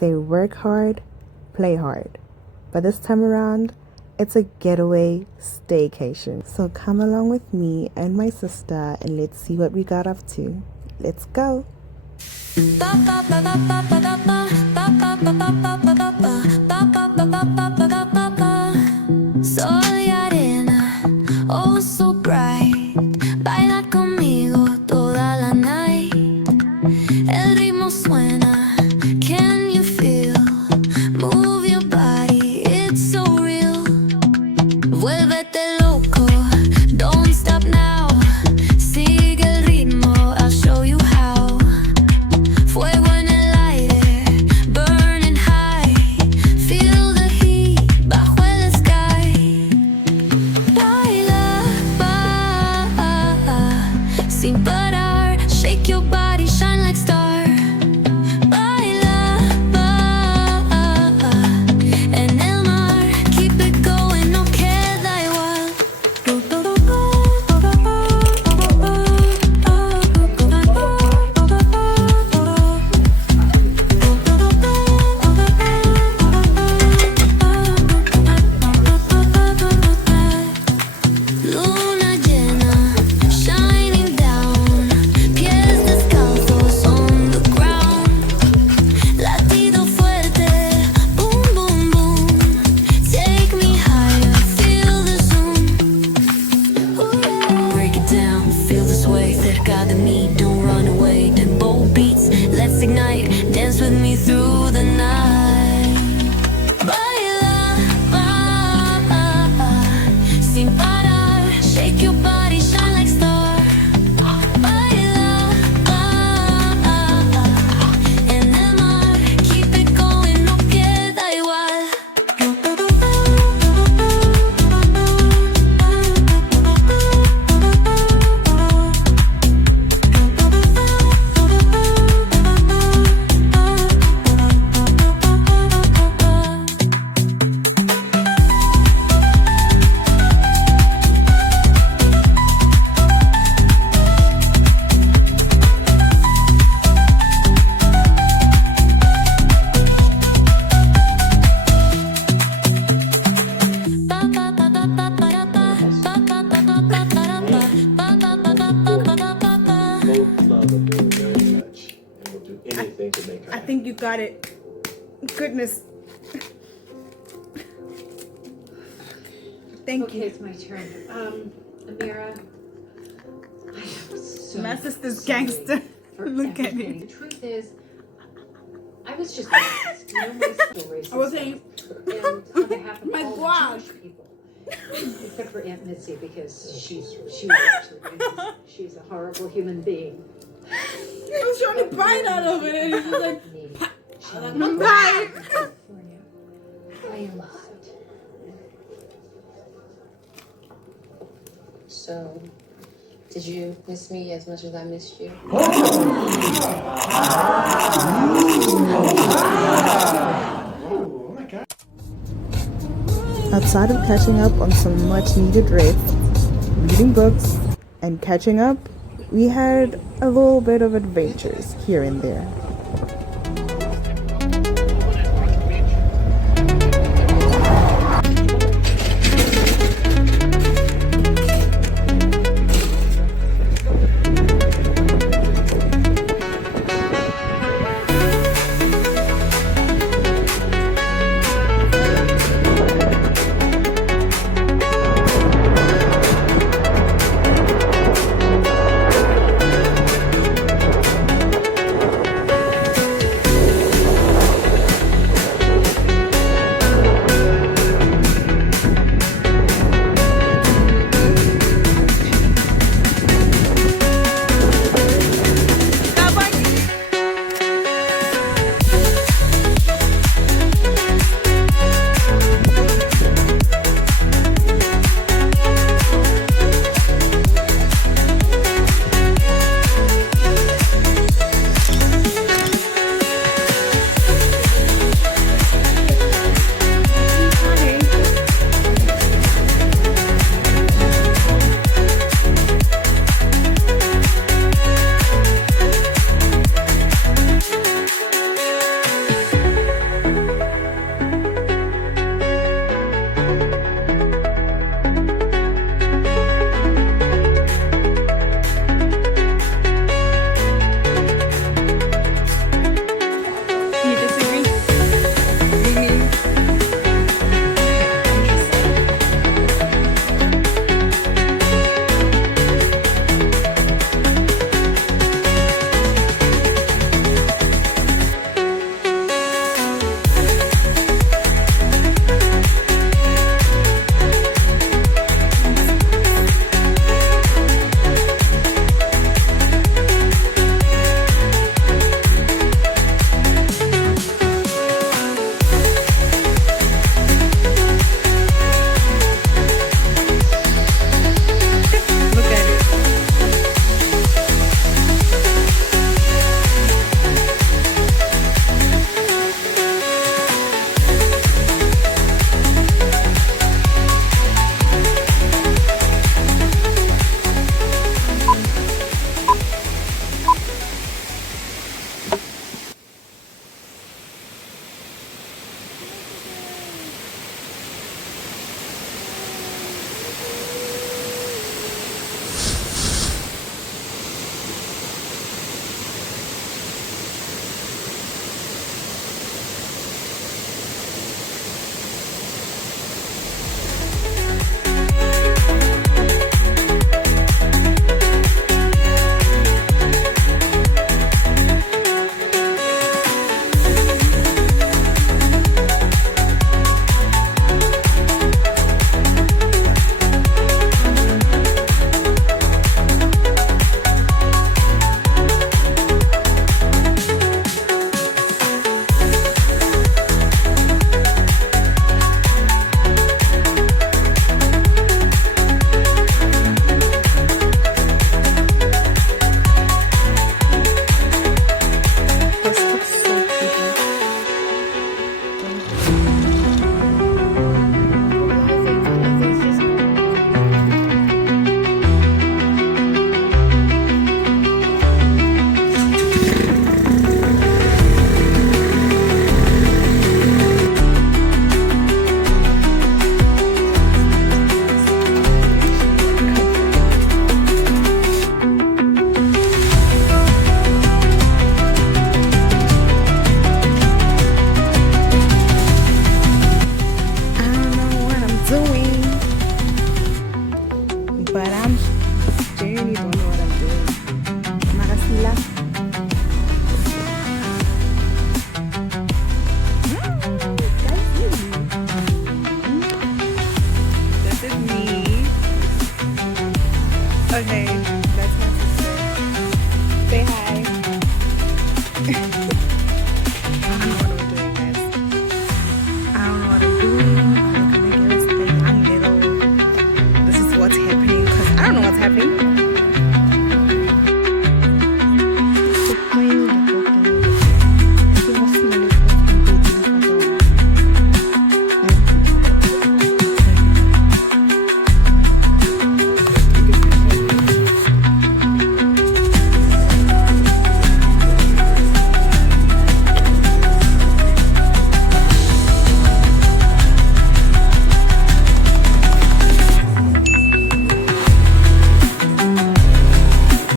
say work hard, play hard. But this time around, it's a getaway staycation. So come along with me and my sister and let's see what we got up to. Let's go. Soy arena, oh so bright. Baila conmigo toda la night. El ritmo suena, can you feel? Move your body, it's so real. Vuélvete loco, don't stop now. Sigue el ritmo, I'll show you how. Fuego en el aire, burning high. Feel the heat bajo el sky. Baila, sin parar. Shake your body, shine like star. Baila, en el mar. Keep it going, no queda igual. Luna llena, shining down. Pies descalzos on the ground. Latido fuerte, boom, boom, boom. Take me higher, feel the zoom. Break it down, feel the sway. Cerca de mí, don't run away. Tempo beats, let's ignite. Dance with me through the night. Baila, sin parar. Shake your body, shine like star. Baila, en el mar. Keep it going, no queda igual. Both love Amelia very much and will do anything to make her I happy. think you got it. Goodness. Thank Okay, you. it's my turn. Amira, I am so My sister's sorry gangster. for Look at everything. it. The truth is, I was just racist. You know, racist. I was saying, And on behalf of my all guac. Jewish people, except for Aunt Mitzi, because she was actually racist. She's a horrible human being. I was trying to bite out of it and he was like, Me. I'm bite. California. I am loved. So, did you miss me as much as I missed you? Outside of catching up on some much needed rest, reading books, and catching up, we had a little bit of adventures here and there.